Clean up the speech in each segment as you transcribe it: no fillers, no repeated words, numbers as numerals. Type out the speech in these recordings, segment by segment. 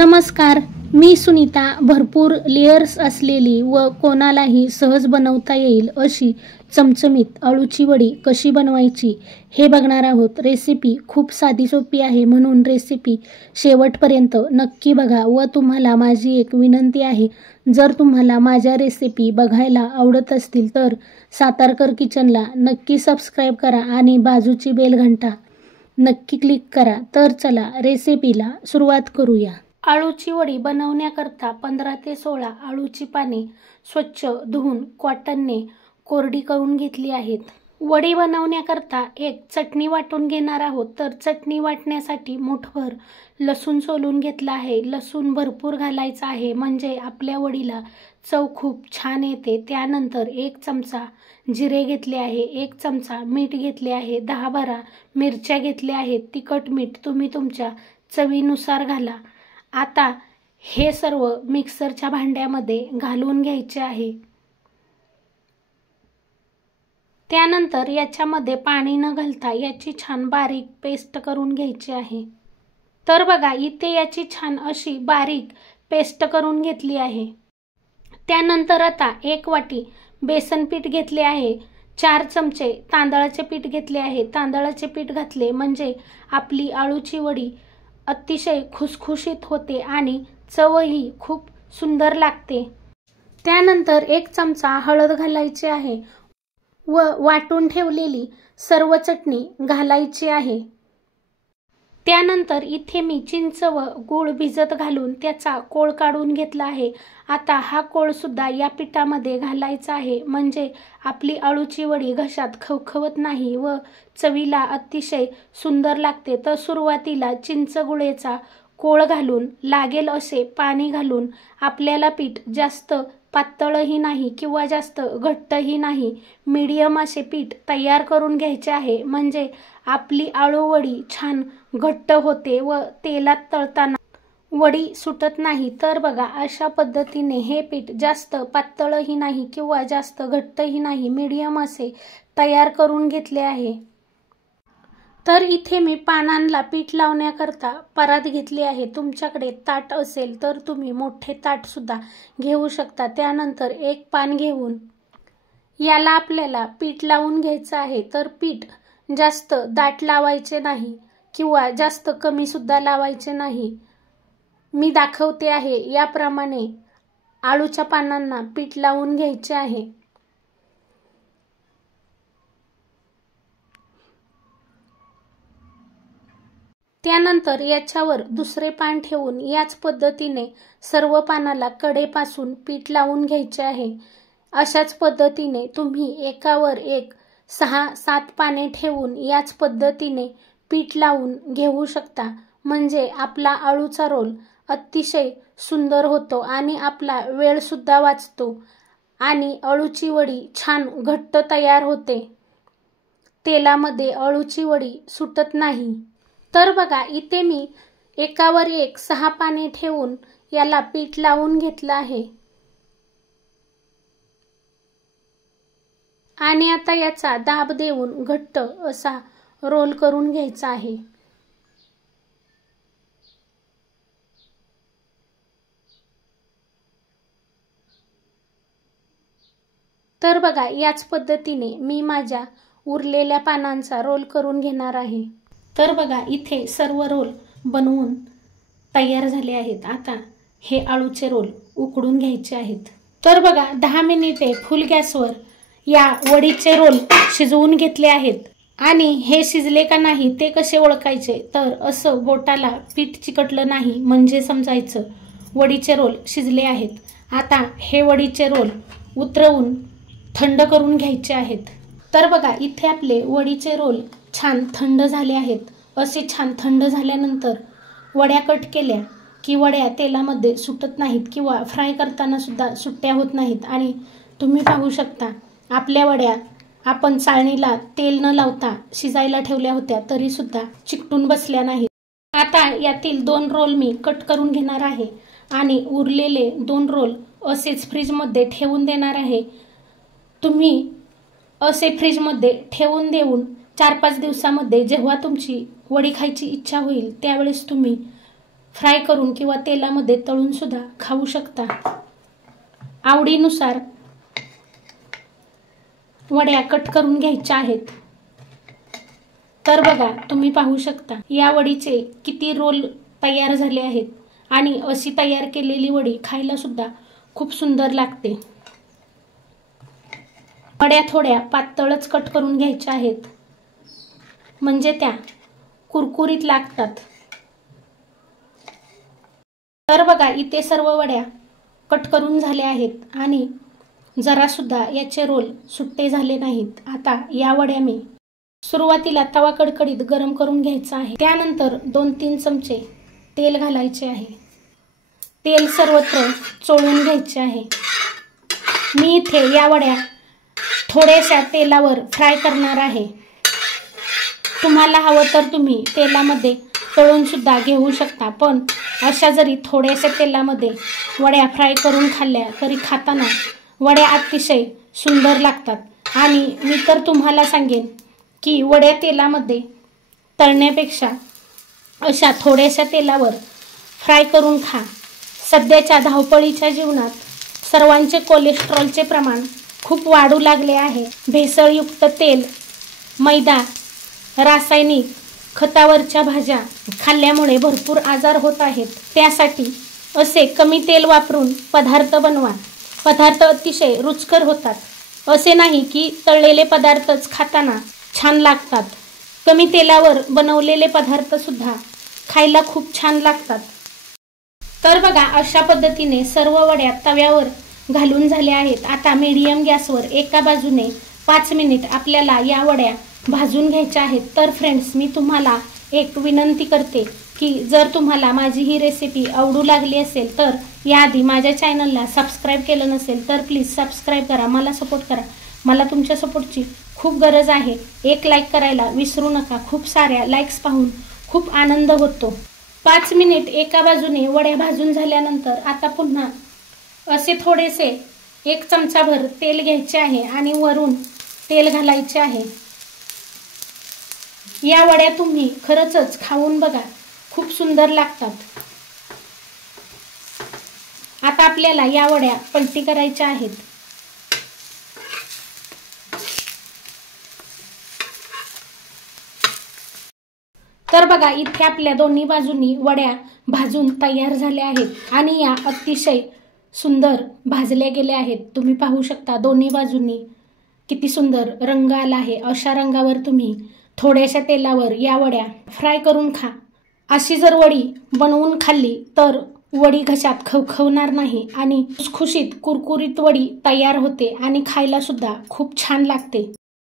नमस्कार, मी सुनीता. भरपूर लेयर्स असलेली व कोणालाही सहज बनवता येईल अशी चमचमीत अळूची वडी कशी बनवायची हे बघणार आहोत. रेसिपी खूप साधी सोपी आहे, म्हणून रेसिपी शेवटपर्यंत नक्की बघा. व तुम्हाला माझी एक विनंती आहे, जर तुम्हाला माझ्या रेसिपी बघायला आवडत असतील तर सातारकर किचनला नक्की सबस्क्राईब करा आणि बाजूची बेल घंटा नक्की क्लिक करा. तर चला रेसिपीला सुरुवात करूया. आळूची वडी बनवण्याकरता 15 ते 16 आळूची पाने स्वच्छ धुवून कॉटनने कोरडी करून घेतली आहेत. वडी बनवण्याकरता एक चटणी वाटून घेणार आहोत. तर चटणी वाटण्यासाठी मुठभर लसूण सोलून घेतला आहे. लसूण भरपूर घालायचा आहे, म्हणजे आपल्या वडीला चव खूप छान येते. त्यानंतर 1 चमचा जिरे घेतले आहे, 1 चमचा मीठ घेतले आहे, 10-12 मिरच्या घेतल्या आहेत. तिखट मीठ तुम्ही तुमच्या चवीनुसार घाला. आता हे सर्व मिक्सरच्या भांड्यामध्ये घालून घ्यायचे आहे. त्यानंतर याच्यामध्ये पाणी न घालता याची छान बारीक पेस्ट करून घ्यायची आहे. तर बघा, इथे याची छान अशी बारीक पेस्ट करून घेतली आहे. त्यानंतर आता 1 वाटी बेसन पीठ घेतले आहे. 4 चमचे तांदळाचे पीठ घेतले आहे. तांदळाचे पीठ घातले म्हणजे आपली आळूची वडी अतिशय खुसखुशीत होते आणि चवही खूप सुंदर लागते. त्यानंतर 1 चमचा हळद घालायची आहे व वाटून ठेवलेली सर्व चटणी घालायची आहे. त्यानंतर इथे मी चिंच व गूळ भिजत घालून त्याचा कोळ काढून घेतला आहे. आता हा कोळ सुद्धा या पिठामध्ये घालायचा आहे, म्हणजे आपली आळूची वडी घशात खवखवत नाही व चवीला अतिशय सुंदर लागते. तर सुरुवातीला चिंच गुळेचा कोळ घालून लागेल असे पाणी घालून आपल्याला पीठ जास्त पातळही नाही किंवा जास्त घट्टही नाही, मीडियम असे पीठ तयार करून घ्यायचे आहे, म्हणजे आपली आळू वडी छान घट्ट होते व तेलात तळताना वडी सुटत नाही. तर बघा, अशा पद्धतीने हे पीठ जास्त पातळही नाही किंवा जास्त घट्टही नाही, मीडियम असे तयार करून घेतले आहे. तर इथे मी पानांना पीठ लावण्याकरता परात घेतली आहे. तुमच्याकडे ताट असेल तर तुम्ही मोठे ताट सुद्धा घेऊ शकता. त्यानंतर 1 पान घेऊन याला आपल्याला पीठ लावून घ्यायचं आहे. तर पीठ जास्त दाट लावायचे नाही किंवा जास्त कमी सुद्धा लावायचे नाही. मी दाखवते आहे याप्रमाणे आळूच्या पानांना पीठ लावून घ्यायचे आहे. त्यानंतर याच्यावर दुसरे पान ठेवून याच पद्धतीने सर्व पानाला कडेपासून पीठ लावून घ्यायचे आहे. अशाच पद्धतीने तुम्ही एकावर एक 6-7 पाने ठेवून याच पद्धतीने पीठ लावून घेऊ शकता, म्हणजे आपला आळूचा रोल अतिशय सुंदर होतो आणि आपला वेळ सुद्धा वाचतो आणि अळूची वडी छान घट्ट तयार होते. तेलामध्ये अळूची वडी सुटत नाही. तर बघा, इथे मी एकावर एक 6 पाने ठेवून याला पीठ लावून घेतलं आहे आणि आता याचा दाब देऊन घट्ट असा रोल करून घ्यायचा आहे. तर बघा, याच पद्धतीने मी माझ्या उरलेल्या पानांचा रोल करून घेणार आहे. तर बघा, इथे सर्व रोल बनवून तयार झाले आहेत. आता हे आळूचे रोल उकडून घ्यायचे आहेत. तर बघा, 10 मिनिटे फुल गॅसवर या वडीचे रोल शिजवून घेतले आहेत. आणि हे शिजले का नाही ते कसे ओळखायचे, तर असं बोटाला पीठ चिकटलं नाही म्हणजे समजायचं वडीचे रोल शिजले आहेत. आता हे वडीचे रोल उतरवून थंड करून घ्यायचे आहेत. तर बघा, इथे आपले वडीचे रोल छान थंड झाले आहेत. असे छान थंड झाल्यानंतर वड्या कट केल्या की वड्या तेलामध्ये सुटत नाहीत किंवा फ्राय करताना सुद्धा सुट्ट्या होत नाहीत. आणि तुम्ही पाहू शकता, आपल्या वड्या आपण चाळणीला तेल न लावता शिजायला ठेवल्या होत्या तरी सुद्धा चिकटून बसल्या नाहीत. आता यातील 2 रोल मी कट करून घेणार आहे आणि उरलेले 2 रोल असेच फ्रीजमध्ये ठेवून देणार आहे. तुम्ही असे फ्रीजमध्ये ठेवून देऊन 4-5 दिवसामध्ये जेव्हा तुमची वडी खायची इच्छा होईल त्यावेळेस तुम्ही फ्राय करून किंवा तेलामध्ये तळून सुद्धा खाऊ शकता। आवडीनुसार वड्या कट करून घ्यायच्या आहेत। तर बघा, तुम्ही पाहू शकता या वडीचे किती रोल तयार झाले आहेत आणि अशी तयार केलेली वडी खायला सुद्धा खूप सुंदर लागते। वड्या थोड्या पातळच कट करून घ्यायच्या आहेत, म्हणजे त्या कुरकुरीत लागतात। तर बघा, इथे सर्व वड्या कट करून झाल्या आहेत आणि जरा सुद्धा याचे रोल सुट्टे झाले नाहीत। आता या वड्या मी सुरुवातीला तवा कडकडीत गरम करून घ्यायचा आहे। त्यानंतर 2-3 चमचे तेल घालायचे आहे। तेल सर्वत्र चोळून घ्यायचे आहे। मी इथे या वड्या थोड्याशा तेलावर फ्राय करणार आहे। तुम्हाला हवं तर तुम्ही तेलामध्ये तळून सुद्धा घेऊ शकता, पण अशा जरी थोड्याशा तेलामध्ये वड्या फ्राय करून खाल्ल्या तरी खाताना वड्या अतिशय सुंदर लागतात। आणि मी तर तुम्हाला सांगेन की वड्या तेलामध्ये तळण्यापेक्षा अशा थोड्याशा तेलावर फ्राय करून खा। सध्याच्या धावपळीच्या जीवनात सर्वांचे कोलेस्ट्रॉलचे प्रमाण खूप वाढू लागले आहे। भेसळयुक्त तेल, मैदा, रासायनिक खतावरच्या भाज्या खाल्ल्यामुळे भरपूर आजार होत आहेत। त्यासाठी असे कमी तेल वापरून पदार्थ बनवा। पदार्थ अतिशय रुचकर होतात। असे नाही की तळलेले पदार्थच खाताना छान लागतात, कमी तेलावर बनवलेले पदार्थ सुद्धा खायला खूप छान लागतात। तर बघा, अशा पद्धतीने सर्व वड्या तव्यावर घालून झाल्या आहेत। आता मीडियम गॅसवर एका बाजूने 5 मिनिट आपल्याला या वड्या भाजून घ्यायच्या आहेत। तर फ्रेंड्स, मी तुम्हाला एक विनंती करते की जर तुम्हाला माझी ही रेसिपी आवडू लागली असेल तर याआधी माझ्या चॅनलला सबस्क्राईब केलं नसेल तर प्लीज सबस्क्राईब करा, मला सपोर्ट करा। मला तुमच्या सपोर्टची खूप गरज आहे। एक लाईक करायला विसरू नका। खूप साऱ्या लाईक्स पाहून खूप आनंद होतो। 5 मिनिट एका बाजूने वड्या भाजून झाल्यानंतर आता पुन्हा असे थोडेसे 1 चमचाभर तेल घ्यायचे आहे आणि वरून तेल घालायचे आहे। या वड्या तुम्ही खरंच खाऊन बघा, खूप सुंदर लागतात। आता आपल्याला या वड्या पलटी करायच्या आहेत। तर बघा, इथे आपल्या दोन्ही बाजूंनी वड्या भाजून तयार झाल्या आहेत आणि या अतिशय सुंदर भाजल्या गेल्या आहेत। तुम्ही पाहू शकता दोन्ही बाजूंनी किती सुंदर रंग आला आहे। अशा रंगावर तुम्ही थोड्याशा तेलावर या वड्या फ्राय करून खा। अशी जर वडी बनवून खाल्ली तर वडी घशात खवखवणार नाही आणि खुसखुशीत कुरकुरीत वडी तयार होते आणि खायला सुद्धा खूप छान लागते।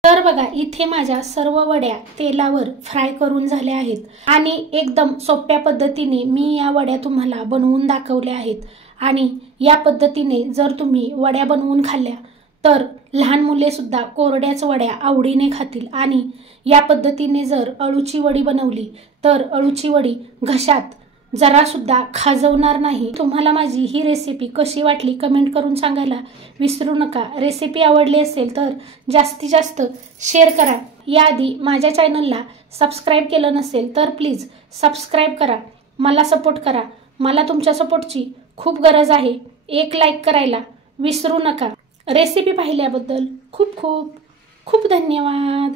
तर बघा, इथे माझ्या सर्व वड्या तेलावर फ्राय करून झाल्या आहेत आणि एकदम सोप्या पद्धतीने मी या वड्या तुम्हाला बनवून दाखवल्या आहेत। आणि या पद्धतीने जर तुम्ही वड्या बनवून खाल्ल्या तर लहान मुले सुद्धा कोरड्याच वड्या आवडीने खातील। आणि या पद्धतीने जर अळूची वडी बनवली तर अळूची वडी घशात जरा सुद्धा खाजवणार नाही। तुम्हाला माझी ही रेसिपी कशी वाटली कमेंट करून सांगायला विसरू नका। रेसिपी आवडली असेल तर जास्तीत जास्त शेअर करा। याआधी माझ्या चॅनलला सबस्क्राईब केलं नसेल तर प्लीज सबस्क्राईब करा, मला सपोर्ट करा। मला तुमच्या सपोर्टची खूप गरज आहे। एक लाईक करायला विसरू नका। रेसिपी पाहिल्याबद्दल खूप खूप खूप धन्यवाद।